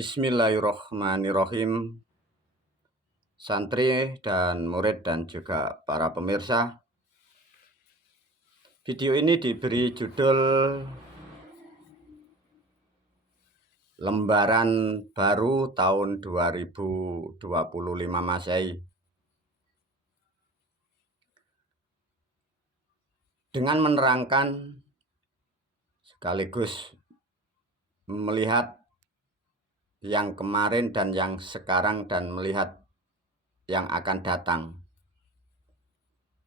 Bismillahirrohmanirrohim. Santri dan murid dan juga para pemirsa, video ini diberi judul Lembaran Baru tahun 2025 Masehi. Dengan menerangkan sekaligus melihat yang kemarin dan yang sekarang dan melihat yang akan datang.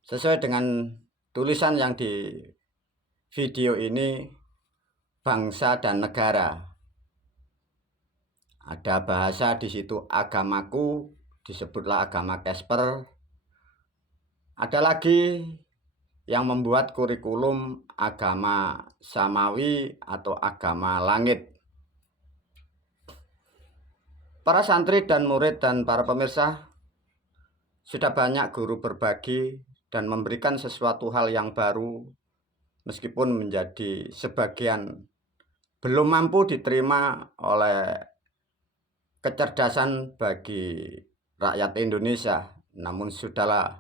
Sesuai dengan tulisan yang di video ini, bangsa dan negara. Ada bahasa di situ agamaku, disebutlah agama Casper. Ada lagi yang membuat kurikulum agama samawi atau agama langit. Para santri dan murid dan para pemirsa, sudah banyak guru berbagi dan memberikan sesuatu hal yang baru, meskipun menjadi sebagian belum mampu diterima oleh kecerdasan bagi rakyat Indonesia. Namun sudahlah,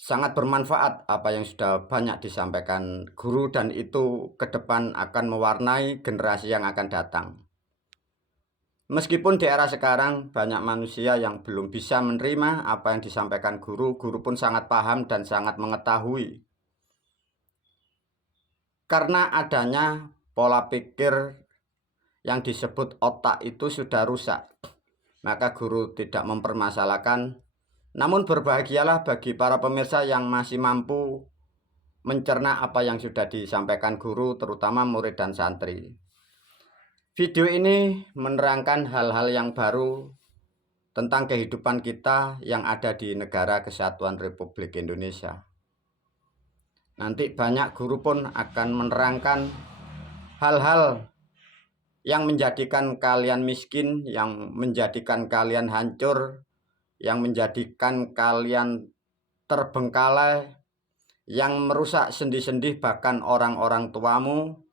sangat bermanfaat apa yang sudah banyak disampaikan guru, dan itu ke depan akan mewarnai generasi yang akan datang. Meskipun di era sekarang banyak manusia yang belum bisa menerima apa yang disampaikan guru, guru pun sangat paham dan sangat mengetahui. Karena adanya pola pikir yang disebut otak itu sudah rusak, maka guru tidak mempermasalahkan. Namun berbahagialah bagi para pemirsa yang masih mampu mencerna apa yang sudah disampaikan guru, terutama murid dan santri. Video ini menerangkan hal-hal yang baru tentang kehidupan kita yang ada di Negara Kesatuan Republik Indonesia. Nanti banyak guru pun akan menerangkan hal-hal yang menjadikan kalian miskin, yang menjadikan kalian hancur, yang menjadikan kalian terbengkalai, yang merusak sendi-sendi bahkan orang-orang tuamu.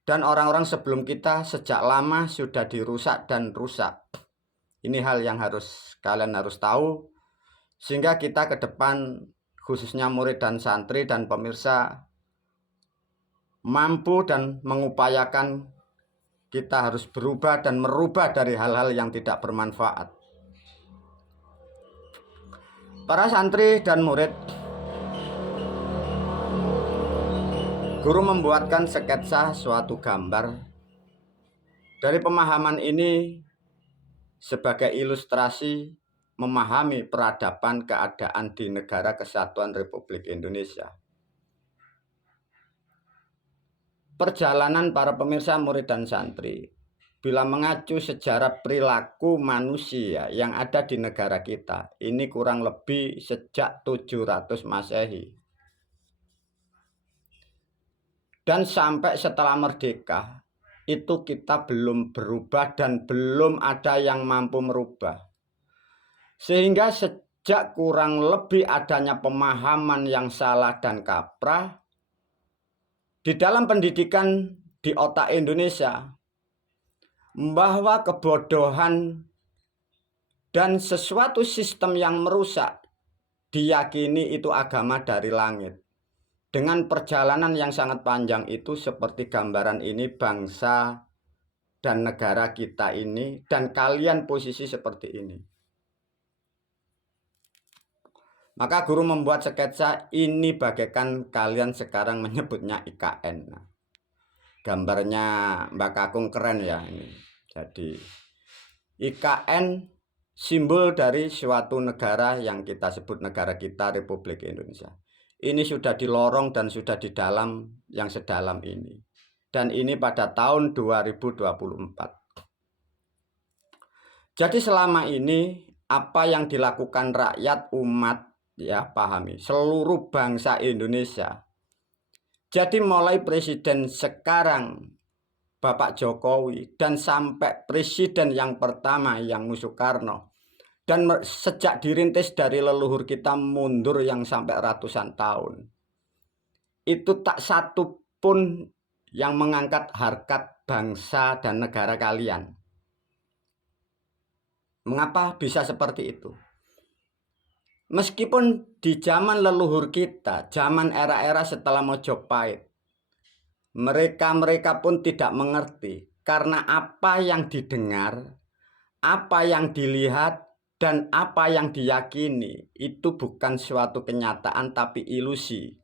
Dan orang-orang sebelum kita sejak lama sudah dirusak dan rusak. Ini hal yang kalian harus tahu, sehingga kita ke depan, khususnya murid dan santri dan pemirsa, mampu dan mengupayakan kita harus berubah dan merubah dari hal-hal yang tidak bermanfaat. Para santri dan murid, guru membuatkan sketsa suatu gambar. Dari pemahaman ini sebagai ilustrasi memahami peradaban keadaan di Negara Kesatuan Republik Indonesia. Perjalanan para pemirsa, murid dan santri, bila mengacu sejarah perilaku manusia yang ada di negara kita, ini kurang lebih sejak 700 Masehi. Dan sampai setelah merdeka, itu kita belum berubah dan belum ada yang mampu merubah. Sehingga sejak kurang lebih adanya pemahaman yang salah dan kaprah di dalam pendidikan di otak Indonesia, bahwa kebodohan dan sesuatu sistem yang merusak diyakini itu agama dari langit. Dengan perjalanan yang sangat panjang itu, seperti gambaran ini, bangsa dan negara kita ini, dan kalian posisi seperti ini. Maka guru membuat sketsa ini bagaikan kalian sekarang menyebutnya IKN. Nah, gambarnya Mbak Kakung keren ya ini. Jadi IKN simbol dari suatu negara yang kita sebut negara kita, Republik Indonesia. Ini sudah di lorong dan sudah di dalam yang sedalam ini. Dan ini pada tahun 2024. Jadi selama ini apa yang dilakukan rakyat, umat, ya pahami, seluruh bangsa Indonesia. Jadi mulai presiden sekarang Bapak Jokowi dan sampai presiden yang pertama yang Soekarno, dan sejak dirintis dari leluhur kita mundur yang sampai ratusan tahun, itu tak satu pun yang mengangkat harkat bangsa dan negara kalian. Mengapa bisa seperti itu? Meskipun di zaman leluhur kita, zaman era-era setelah Mojopahit, mereka pun tidak mengerti karena apa yang didengar, apa yang dilihat, dan apa yang diyakini itu bukan suatu kenyataan tapi ilusi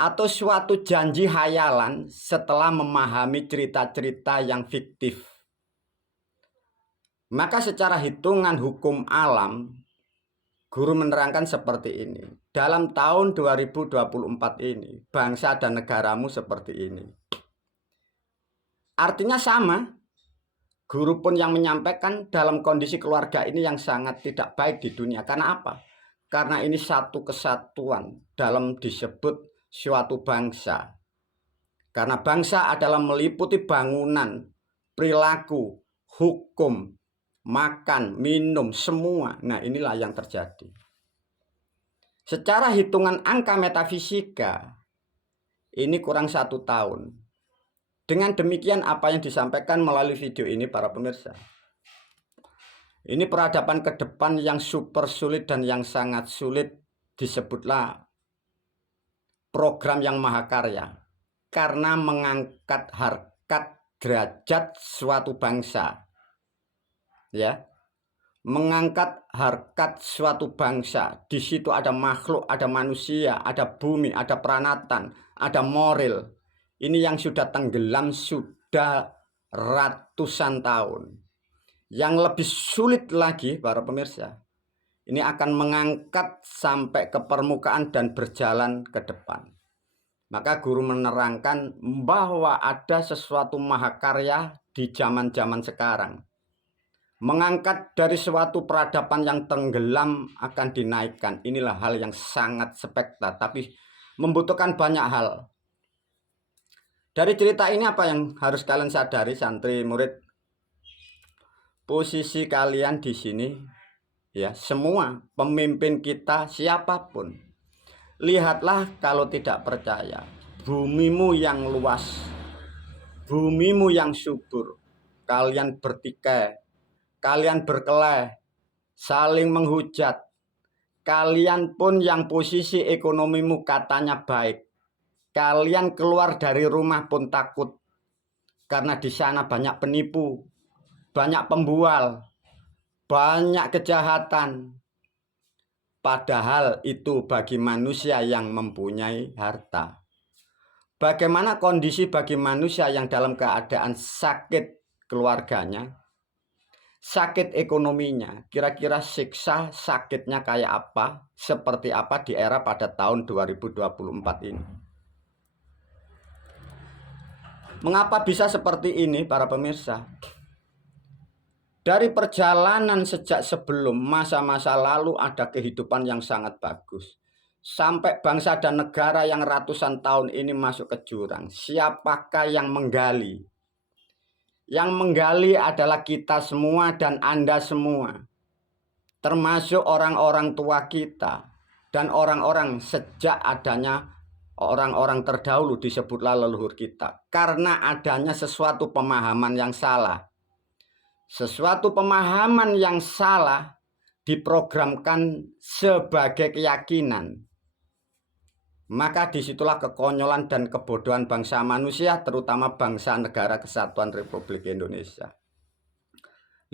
atau suatu janji hayalan setelah memahami cerita-cerita yang fiktif. Maka secara hitungan hukum alam, guru menerangkan seperti ini. Dalam tahun 2024 ini, bangsa dan negaramu seperti ini. Artinya sama. Guru pun yang menyampaikan dalam kondisi keluarga ini yang sangat tidak baik di dunia. Karena apa? Karena ini satu kesatuan dalam disebut suatu bangsa. Karena bangsa adalah meliputi bangunan, perilaku, hukum, makan, minum, semua. Nah, inilah yang terjadi. Secara hitungan angka metafisika, ini kurang 1 tahun. Dengan demikian apa yang disampaikan melalui video ini para pemirsa. Ini peradaban ke depan yang super sulit dan yang sangat sulit disebutlah program yang mahakarya. Karena mengangkat harkat derajat suatu bangsa. Ya. Mengangkat harkat suatu bangsa. Di situ ada makhluk, ada manusia, ada bumi, ada peranatan, ada moral. Ini yang sudah tenggelam sudah ratusan tahun. Yang lebih sulit lagi para pemirsa, ini akan mengangkat sampai ke permukaan dan berjalan ke depan. Maka guru menerangkan bahwa ada sesuatu mahakarya di zaman-zaman sekarang. Mengangkat dari suatu peradaban yang tenggelam akan dinaikkan. Inilah hal yang sangat spektakuler, tapi membutuhkan banyak hal. Dari cerita ini apa yang harus kalian sadari, santri murid? Posisi kalian di sini, ya, semua pemimpin kita siapapun. Lihatlah kalau tidak percaya, bumimu yang luas, bumimu yang subur, kalian bertikai, kalian berkelahi, saling menghujat. Kalian pun yang posisi ekonomimu katanya baik, kalian keluar dari rumah pun takut karena di sana banyak penipu, banyak pembual, banyak kejahatan. Padahal itu bagi manusia yang mempunyai harta. Bagaimana kondisi bagi manusia yang dalam keadaan sakit keluarganya, sakit ekonominya, kira-kira siksa sakitnya kayak apa, seperti apa di era pada tahun 2024 ini. Mengapa bisa seperti ini para pemirsa? Dari perjalanan sejak sebelum masa-masa lalu ada kehidupan yang sangat bagus. Sampai bangsa dan negara yang ratusan tahun ini masuk ke jurang. Siapakah yang menggali? Yang menggali adalah kita semua dan Anda semua. Termasuk orang-orang tua kita. Dan orang-orang sejak adanya orang-orang terdahulu disebutlah leluhur kita. Karena adanya sesuatu pemahaman yang salah. Sesuatu pemahaman yang salah diprogramkan sebagai keyakinan. Maka disitulah kekonyolan dan kebodohan bangsa manusia, terutama bangsa negara Kesatuan Republik Indonesia.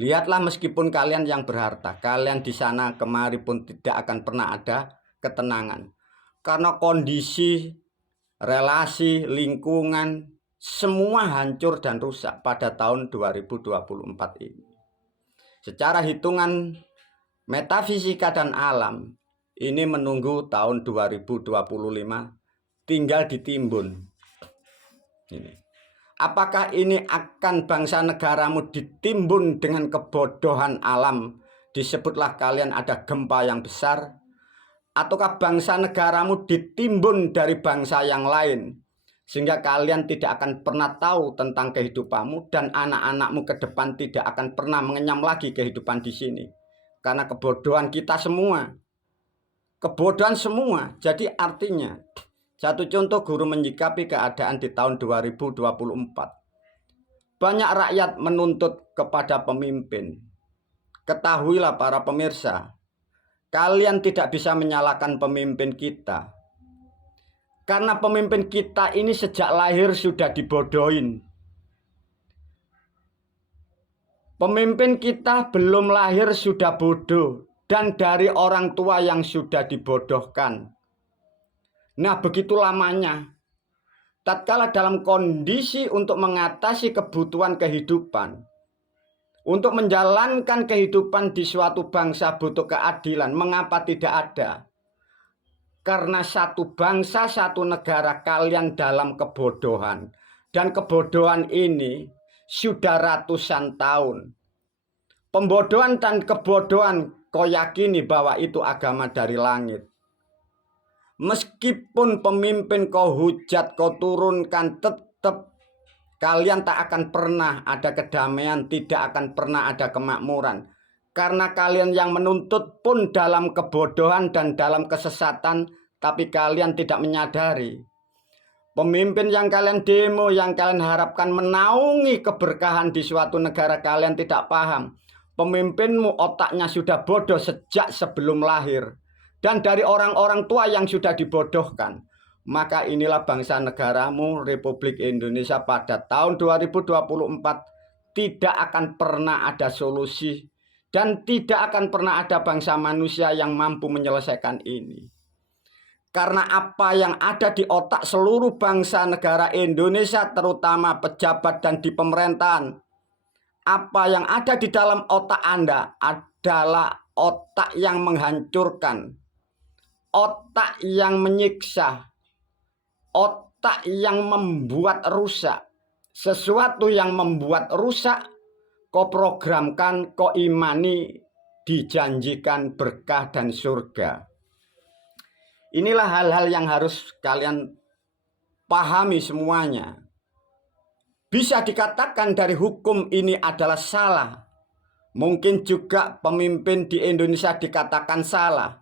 Lihatlah meskipun kalian yang berharta, kalian di sana kemari pun tidak akan pernah ada ketenangan. Karena kondisi, relasi, lingkungan, semua hancur dan rusak pada tahun 2024 ini. Secara hitungan metafisika dan alam, ini menunggu tahun 2025 tinggal ditimbun. Ini. Apakah ini akan bangsa negaramu ditimbun dengan kebodohan alam? Disebutlah kalian ada gempa yang besar. Ataukah bangsa negaramu ditimbun dari bangsa yang lain? Sehingga kalian tidak akan pernah tahu tentang kehidupanmu dan anak-anakmu ke depan tidak akan pernah mengenyam lagi kehidupan di sini. Karena kebodohan kita semua. Kebodohan semua. Jadi artinya, satu contoh guru menyikapi keadaan di tahun 2024. Banyak rakyat menuntut kepada pemimpin. ketahuilah para pemirsa, kalian tidak bisa menyalahkan pemimpin kita. Karena pemimpin kita ini sejak lahir sudah dibodohin. Pemimpin kita belum lahir sudah bodoh, dan dari orang tua yang sudah dibodohkan. Nah, begitu lamanya. Tatkala dalam kondisi untuk mengatasi kebutuhan kehidupan, untuk menjalankan kehidupan di suatu bangsa butuh keadilan, mengapa tidak ada? Karena satu bangsa, satu negara kalian dalam kebodohan. Dan kebodohan ini sudah ratusan tahun. Pembodohan dan kebodohan kau yakini bahwa itu agama dari langit. Meskipun pemimpin kau hujat, kau turunkan, tetap kalian tak akan pernah ada kedamaian, tidak akan pernah ada kemakmuran. Karena kalian yang menuntut pun dalam kebodohan dan dalam kesesatan, tapi kalian tidak menyadari. Pemimpin yang kalian demo, yang kalian harapkan menaungi keberkahan di suatu negara, kalian tidak paham. Pemimpinmu otaknya sudah bodoh sejak sebelum lahir. Dan dari orang-orang tua yang sudah dibodohkan. Maka inilah bangsa negaramu, Republik Indonesia pada tahun 2024 tidak akan pernah ada solusi. Dan tidak akan pernah ada bangsa manusia yang mampu menyelesaikan ini. Karena apa yang ada di otak seluruh bangsa negara Indonesia, terutama pejabat dan di pemerintahan, apa yang ada di dalam otak Anda adalah otak yang menghancurkan, otak yang menyiksa, otak yang membuat rusak. Sesuatu yang membuat rusak, kau programkan, kau imani, dijanjikan berkah dan surga. Inilah hal-hal yang harus kalian pahami semuanya. Bisa dikatakan dari hukum ini adalah salah. Mungkin juga pemimpin di Indonesia dikatakan salah.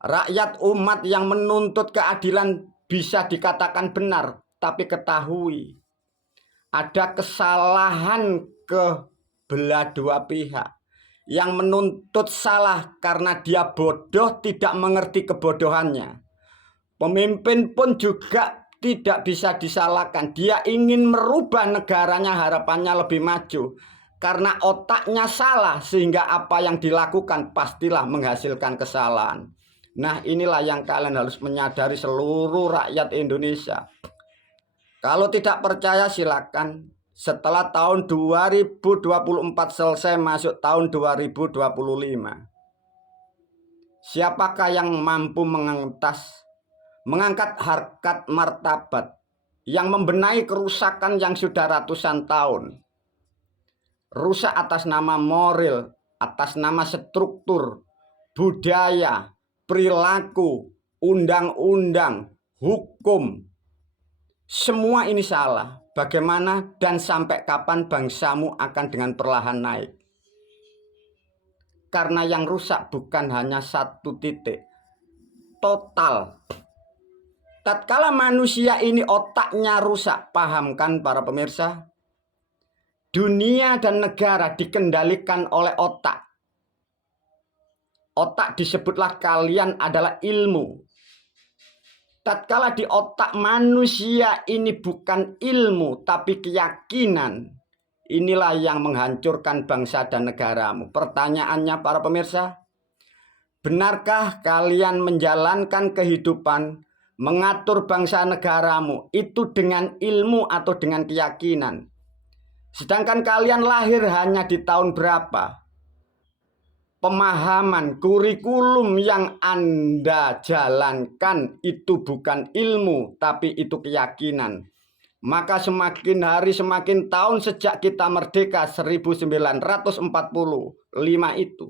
Rakyat umat yang menuntut keadilan bisa dikatakan benar. Tapi ketahui, ada kesalahan kebelah dua pihak. Yang menuntut salah karena dia bodoh, tidak mengerti kebodohannya. Pemimpin pun juga tidak bisa disalahkan. Dia ingin merubah negaranya, harapannya lebih maju. Karena otaknya salah, sehingga apa yang dilakukan pastilah menghasilkan kesalahan. Nah, inilah yang kalian harus menyadari seluruh rakyat Indonesia. Kalau tidak percaya silakan. Setelah tahun 2024 selesai, masuk tahun 2025. Siapakah yang mampu mengangkat harkat martabat, yang membenahi kerusakan yang sudah ratusan tahun? Rusak atas nama moral, atas nama struktur, budaya, perilaku, undang-undang, hukum. Semua ini salah. Bagaimana dan sampai kapan bangsamu akan dengan perlahan naik? Karena yang rusak bukan hanya satu titik, total. Tatkala manusia ini otaknya rusak, paham kan para pemirsa? Dunia dan negara dikendalikan oleh otak. Otak disebutlah kalian adalah ilmu. Tatkala di otak manusia ini bukan ilmu tapi keyakinan, inilah yang menghancurkan bangsa dan negaramu. Pertanyaannya para pemirsa, benarkah kalian menjalankan kehidupan, mengatur bangsa negaramu itu dengan ilmu atau dengan keyakinan? Sedangkan kalian lahir hanya di tahun berapa? Pemahaman, kurikulum yang Anda jalankan itu bukan ilmu, tapi itu keyakinan. Maka semakin hari semakin tahun sejak kita merdeka 1945 itu,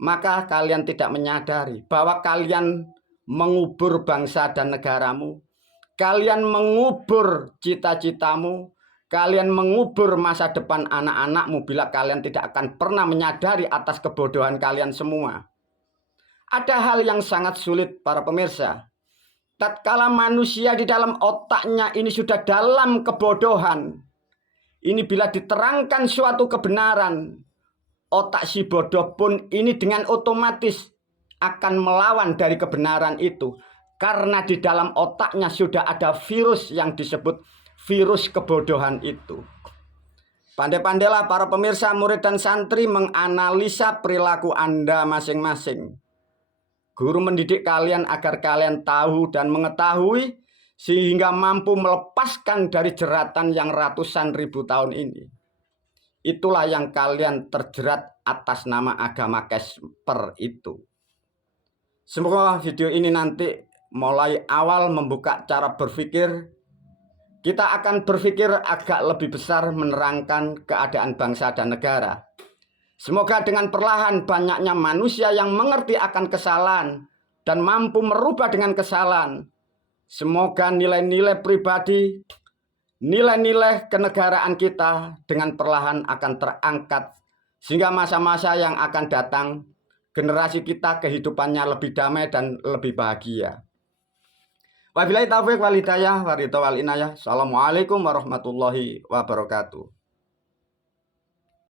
maka kalian tidak menyadari bahwa kalian mengubur bangsa dan negaramu, kalian mengubur cita-citamu, kalian mengubur masa depan anak-anakmu bila kalian tidak akan pernah menyadari atas kebodohan kalian semua. Ada hal yang sangat sulit para pemirsa. Tatkala manusia di dalam otaknya ini sudah dalam kebodohan, ini bila diterangkan suatu kebenaran, otak si bodoh pun ini dengan otomatis akan melawan dari kebenaran itu. Karena di dalam otaknya sudah ada virus yang disebut virus kebodohan itu. Pandai-pandailah para pemirsa, murid dan santri menganalisa perilaku Anda masing-masing. Guru mendidik kalian agar kalian tahu dan mengetahui sehingga mampu melepaskan dari jeratan yang ratusan ribu tahun ini. Itulah yang kalian terjerat atas nama agama Casper itu. Semoga video ini nanti mulai awal membuka cara berpikir. Kita akan berpikir agak lebih besar menerangkan keadaan bangsa dan negara. Semoga dengan perlahan banyaknya manusia yang mengerti akan kesalahan dan mampu merubah dengan kesalahan. Semoga nilai-nilai pribadi, nilai-nilai kenegaraan kita dengan perlahan akan terangkat. Sehingga masa-masa yang akan datang, generasi kita kehidupannya lebih damai dan lebih bahagia. Wabillahi taufiq wal hidayah wa ridha wal inayah. Assalamualaikum warahmatullahi wabarakatuh.